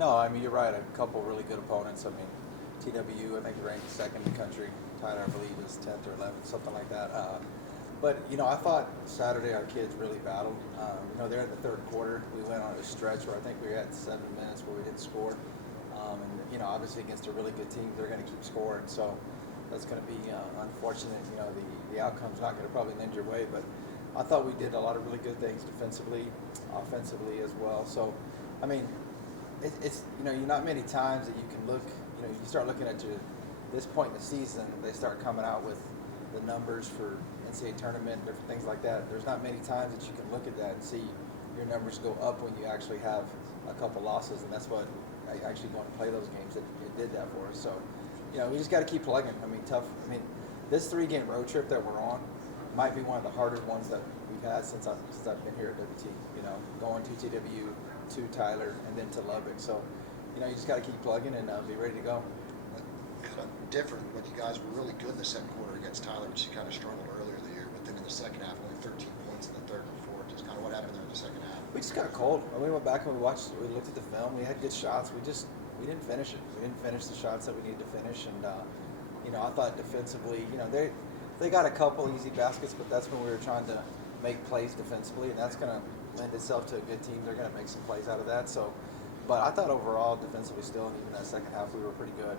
No, I mean, you're right. A couple really good opponents. I mean, TWU, I think ranked second in the country. Tyler, I believe, is 10th or 11th, something like that. But, I thought Saturday our kids really battled. They're in the third quarter. We went on a stretch where I think we had 7 minutes where we didn't score. Obviously against a really good team, they're going to keep scoring. So that's going to be unfortunate. The outcome's not going to probably lend your way. But I thought we did a lot of really good things defensively, offensively as well. So, I mean, it's you're not many times that you can look, you start looking at this point in the season, they start coming out with the numbers for NCAA tournament and different things like that. There's not many times that you can look at that and see your numbers go up when you actually have a couple losses, and that's what I actually going to play those games. It did that for us. So, we just got to keep plugging. I mean, tough. I mean, this 3-game road trip that we're on might be one of the harder ones that we've had since I've been here at WT. Going to TWU, to Tyler, and then to Lubbock. So, you just got to keep plugging and be ready to go. Kind of different, but you guys were really good in the second quarter against Tyler, but you kind of struggled earlier in the year. But then in the second half, only 13 points in the third and fourth. Just kind of what happened there in the second half. We just got cold. We went back and we looked at the film. We had good shots. We didn't finish it. We didn't finish the shots that we needed to finish. And I thought defensively, they got a couple easy baskets, but that's when we were trying to make plays defensively, and that's going to lend itself to a good team. They're going to make some plays out of that. So, but I thought overall defensively still, and even that second half, we were pretty good.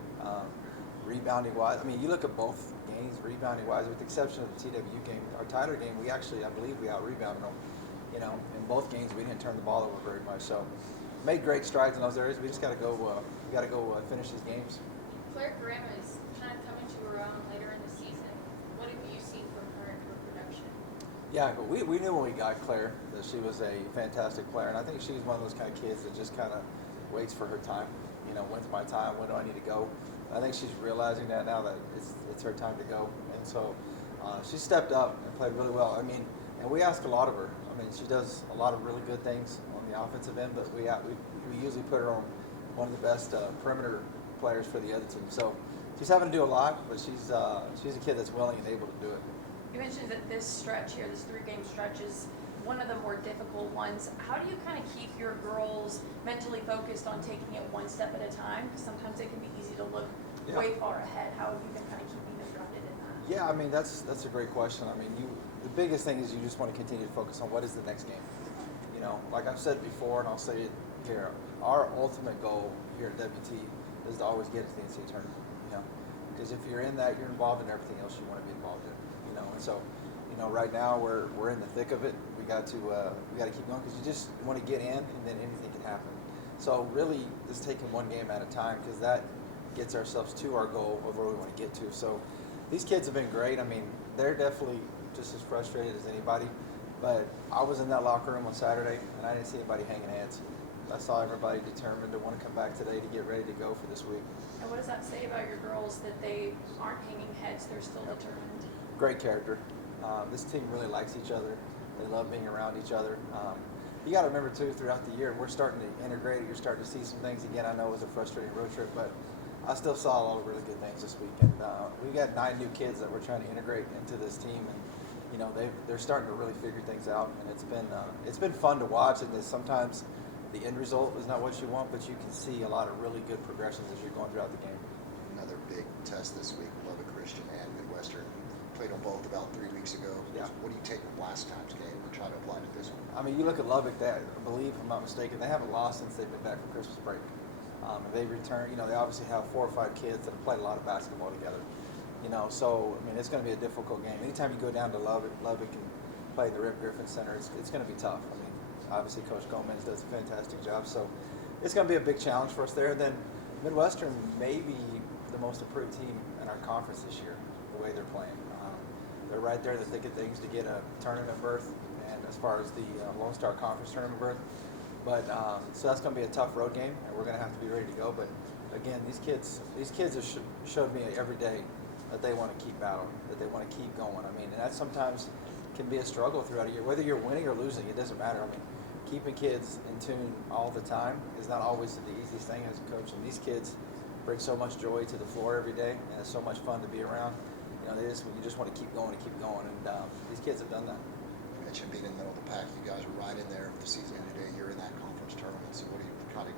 Rebounding wise, I mean, you look at both games, rebounding wise, with the exception of the TWU game, our Tyler game, we actually, I believe, we out rebounded them. In both games, we didn't turn the ball over very much. So, made great strides in those areas. We just got to go. We got to go finish these games. Claire Graham is kind of coming to her own later in the season. What have you seen from her in her production? Yeah, but we knew when we got Claire that she was a fantastic player, and I think she's one of those kind of kids that just kind of waits for her time. When's my time? When do I need to go? I think she's realizing that now that it's her time to go, and so she stepped up and played really well. I mean, and we ask a lot of her. I mean, she does a lot of really good things on the offensive end, but we usually put her on one of the best perimeter players for the other team. So she's having to do a lot, but she's a kid that's willing and able to do it. You mentioned that this stretch here, this 3-game stretch, is one of the more difficult ones. How do you kind of keep your girls mentally focused on taking it one step at a time? Because sometimes it can be easy to look way far ahead. How have you been kind of keeping them grounded in that? Yeah, I mean, that's a great question. I mean, the biggest thing is you just want to continue to focus on what is the next game. Like I've said before, and I'll say it here, our ultimate goal here at WT is to always get to the NCAA tournament. Because if you're in that, you're involved in everything else you want to be involved in. And so, right now we're in the thick of it. We got to keep going because you just want to get in, and then anything can happen. So really, just taking one game at a time, because that gets ourselves to our goal of where we want to get to. So these kids have been great. I mean, they're definitely just as frustrated as anybody. But I was in that locker room on Saturday, and I didn't see anybody hanging heads. I saw everybody determined to want to come back today to get ready to go for this week. And what does that say about your girls that they aren't hanging heads, they're still determined? Great character. This team really likes each other. They love being around each other. You got to remember, too, throughout the year, we're starting to integrate. You're starting to see some things. Again, I know it was a frustrating road trip, but I still saw a lot of really good things this week. And we got 9 new kids that we're trying to integrate into this team. And, they're starting to really figure things out. And it's been fun to watch. And sometimes the end result is not what you want, but you can see a lot of really good progressions as you're going throughout the game. Another big test this week, Lubbock Christian and Midwestern. Played them both about 3 weeks ago. Yeah. What do you take from last time's game and try to apply to this one? I mean, you look at Lubbock, I believe, if I'm not mistaken, they haven't lost since they've been back from Christmas break. They return, they obviously have 4 or 5 kids that have played a lot of basketball together. So, I mean, it's going to be a difficult game. Anytime you go down to Lubbock and play the Rip Griffin Center, it's going to be tough. I mean, obviously, Coach Gomez does a fantastic job. So, it's going to be a big challenge for us there. Then, Midwestern may be the most improved team in our conference this year, the way they're playing. They're right there in the thick of things to get a tournament berth, and as far as the Lone Star Conference tournament berth. But so that's going to be a tough road game, and we're going to have to be ready to go. But again, these kids have showed me every day that they want to keep battling, that they want to keep going. I mean, and that sometimes can be a struggle throughout a year. Whether you're winning or losing, it doesn't matter. I mean, keeping kids in tune all the time is not always the easiest thing as a coach. And these kids bring so much joy to the floor every day, and it's so much fun to be around. You just want to keep going and keep going, and these kids have done that. You mentioned being in the middle of the pack. You guys are right in there with the season end today. You're in that conference tournament. So what do you kind of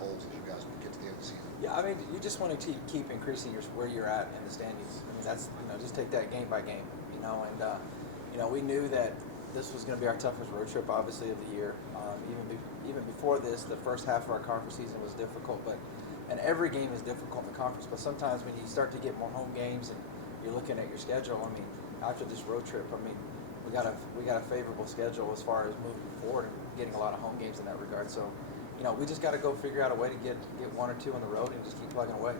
goals as you guys get to the end of the season? Yeah, I mean, you just want to keep increasing where you're at in the standings. I mean, that's, just take that game by game, and we knew that this was going to be our toughest road trip, obviously, of the year. Even before this, the first half of our conference season was difficult, and every game is difficult in the conference. But sometimes when you start to get more home games and you're looking at your schedule, I mean, after this road trip, I mean, we got a favorable schedule as far as moving forward and getting a lot of home games in that regard. So, we just got to go figure out a way to get one or two on the road and just keep plugging away.